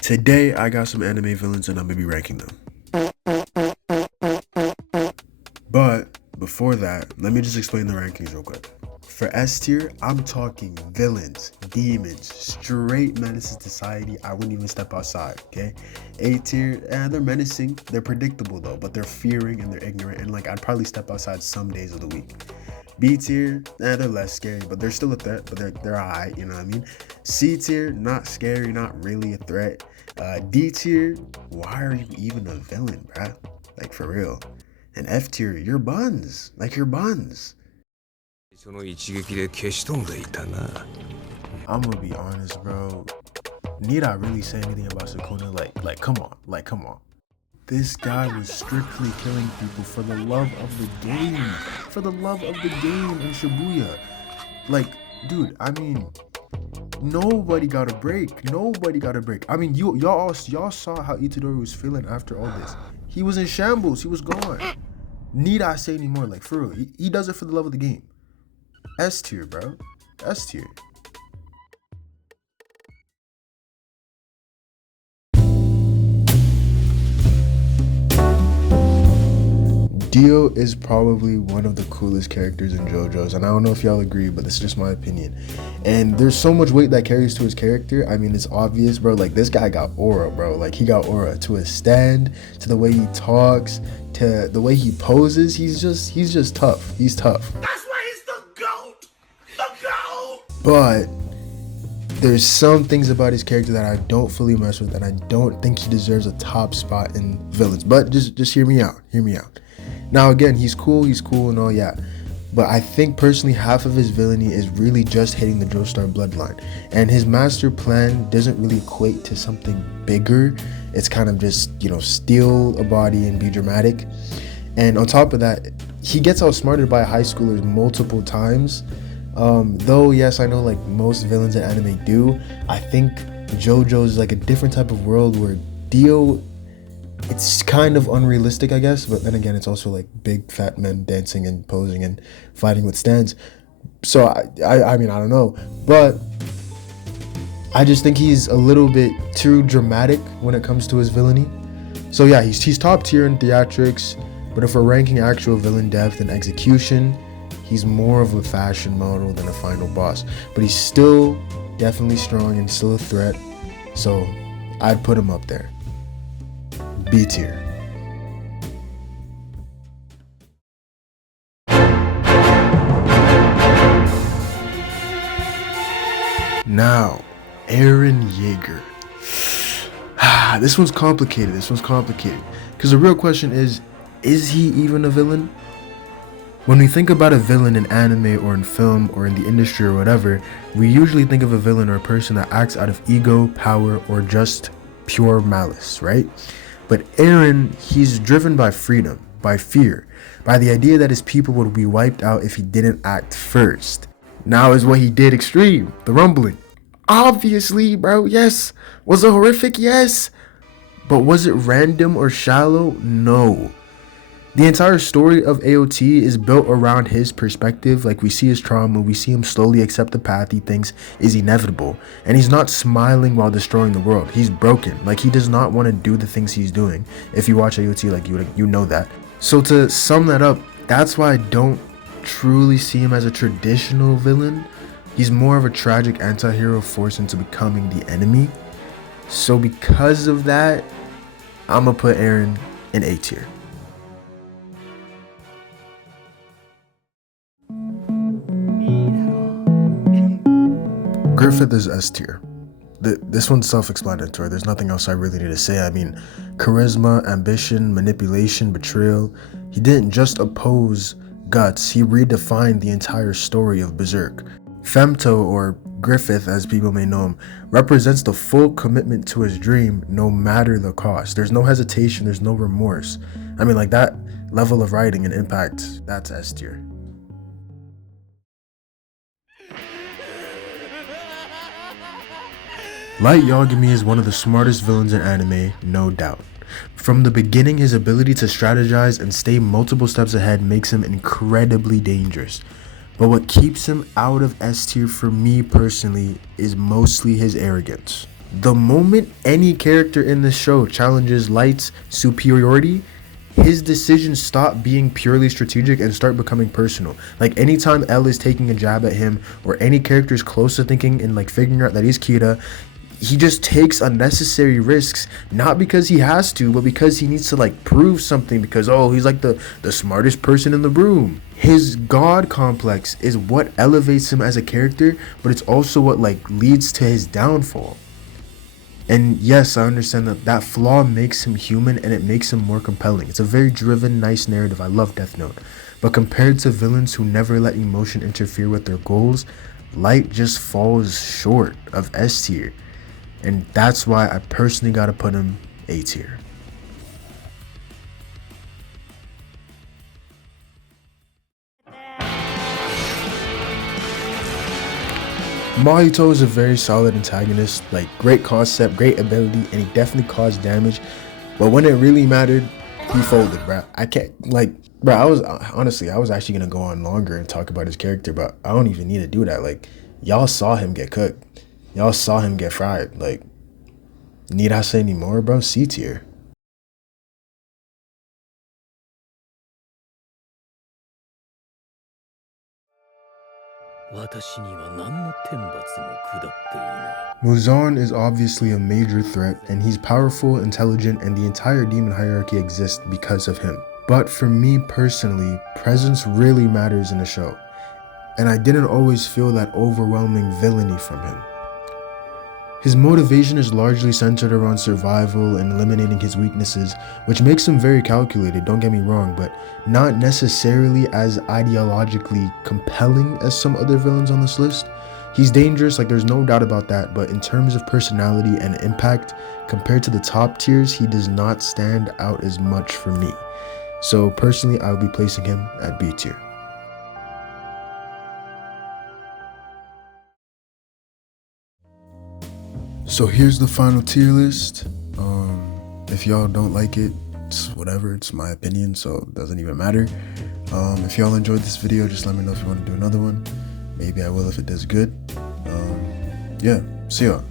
Today, I got some anime villains and I'm gonna be ranking them. But before that, let me just explain the rankings real quick. For S tier, I'm talking villains, demons, straight menaces to society. I wouldn't even step outside, okay? A tier, they're menacing. They're predictable though, but they're fearing and they're ignorant. And like, I'd probably step outside some days of the week. B tier, they're less scary, but they're still a threat, but they're alright, you know what I mean? C tier, not scary, not really a threat. D tier, why are you even a villain, bruh? Like, for real. And F tier, you're buns. Like, you're buns. I'm gonna be honest, bro. Need I really say anything about Sukuna? Like, come on. This guy was strictly killing people for the love of the game. For the love of the game in Shibuya. Like, dude, I mean, nobody got a break. I mean, y'all saw how Itadori was feeling after all this. He was in shambles. He was gone. Need I say any more? Like, for real. He does it for the love of the game. S tier, bro. S tier. Dio is probably one of the coolest characters in JoJo's, and I don't know if y'all agree, but this is just my opinion. And there's so much weight that carries to his character. I mean, it's obvious, bro. Like, this guy got aura, bro. Like, he got aura to his stand, to the way he talks, to the way he poses. He's just tough. He's tough. That's why he's the GOAT. The GOAT. But there's some things about his character that I don't fully mess with, and I don't think he deserves a top spot in villains. But just hear me out. Now, again, he's cool and all, yeah. But I think personally half of his villainy is really just hitting the Joestar bloodline. And his master plan doesn't really equate to something bigger. It's kind of just, steal a body and be dramatic. And on top of that, he gets outsmarted by high schoolers multiple times. Though, yes, I know like most villains in anime do. I think JoJo's is like a different type of world where Dio, it's kind of unrealistic, I guess, but then again, it's also like big fat men dancing and posing and fighting with stands. So I mean, I don't know, but I just think he's a little bit too dramatic when it comes to his villainy. So yeah, he's top tier in theatrics, but if we're ranking actual villain depth and execution, he's more of a fashion model than a final boss. But he's still definitely strong and still a threat, so I'd put him up there. B tier. Now, Eren Yeager. This one's complicated. Because the real question is he even a villain? When we think about a villain in anime or in film or in the industry or whatever, we usually think of a villain or a person that acts out of ego, power, or just pure malice, right? But Eren, he's driven by freedom, by fear, by the idea that his people would be wiped out if he didn't act first. Now is what he did extreme, the rumbling. Obviously, bro, yes. Was it horrific? Yes. But was it random or shallow? No. The entire story of AOT is built around his perspective. Like, we see his trauma, we see him slowly accept the path he thinks is inevitable, and he's not smiling while destroying the world. He's broken. Like, he does not want to do the things he's doing. If you watch AOT, like, you know that. So to sum that up, that's why I don't truly see him as a traditional villain. He's more of a tragic anti-hero forced into becoming the enemy. So because of that, I'm gonna put Eren in A tier. Griffith is S tier. This one's self-explanatory. There's nothing else I really need to say. I mean, charisma, ambition, manipulation, betrayal. He didn't just oppose Guts, he redefined the entire story of Berserk. Femto, or Griffith as people may know him, represents the full commitment to his dream no matter the cost. There's no hesitation, there's no remorse. I mean, like, that level of writing and impact, that's S tier. Light Yagami is one of the smartest villains in anime, no doubt. From the beginning, his ability to strategize and stay multiple steps ahead makes him incredibly dangerous. But what keeps him out of S tier for me personally is mostly his arrogance. The moment any character in the show challenges Light's superiority, his decisions stop being purely strategic and start becoming personal. Like anytime L is taking a jab at him, or any character is close to thinking and like figuring out that he's Kira, he just takes unnecessary risks, not because he has to, but because he needs to like prove something, because he's like the smartest person in the room. His god complex is what elevates him as a character, but it's also what like leads to his downfall. And yes, I understand that flaw makes him human and it makes him more compelling. It's a very driven, nice narrative. I love Death Note. But compared to villains who never let emotion interfere with their goals, Light just falls short of S tier. And that's why I personally gotta put him A tier. Mahito is a very solid antagonist, like great concept, great ability, and he definitely caused damage. But when it really mattered, he folded, bruh. I can't, like, bruh, I was actually gonna go on longer and talk about his character, but I don't even need to do that. Like, y'all saw him get cooked. Y'all saw him get fried. Like, need I say any more, bro? C tier. Muzan is obviously a major threat, and he's powerful, intelligent, and the entire demon hierarchy exists because of him. But for me personally, presence really matters in the show, and I didn't always feel that overwhelming villainy from him. His motivation is largely centered around survival and eliminating his weaknesses, which makes him very calculated, don't get me wrong, but not necessarily as ideologically compelling as some other villains on this list. He's dangerous, like there's no doubt about that, but in terms of personality and impact, compared to the top tiers, he does not stand out as much for me. So personally, I will be placing him at B tier. So here's the final tier list. If y'all don't like it, it's whatever, it's my opinion, so it doesn't even matter. If y'all enjoyed this video, just let me know if you want to do another one. Maybe I will if it does good. Yeah, see y'all.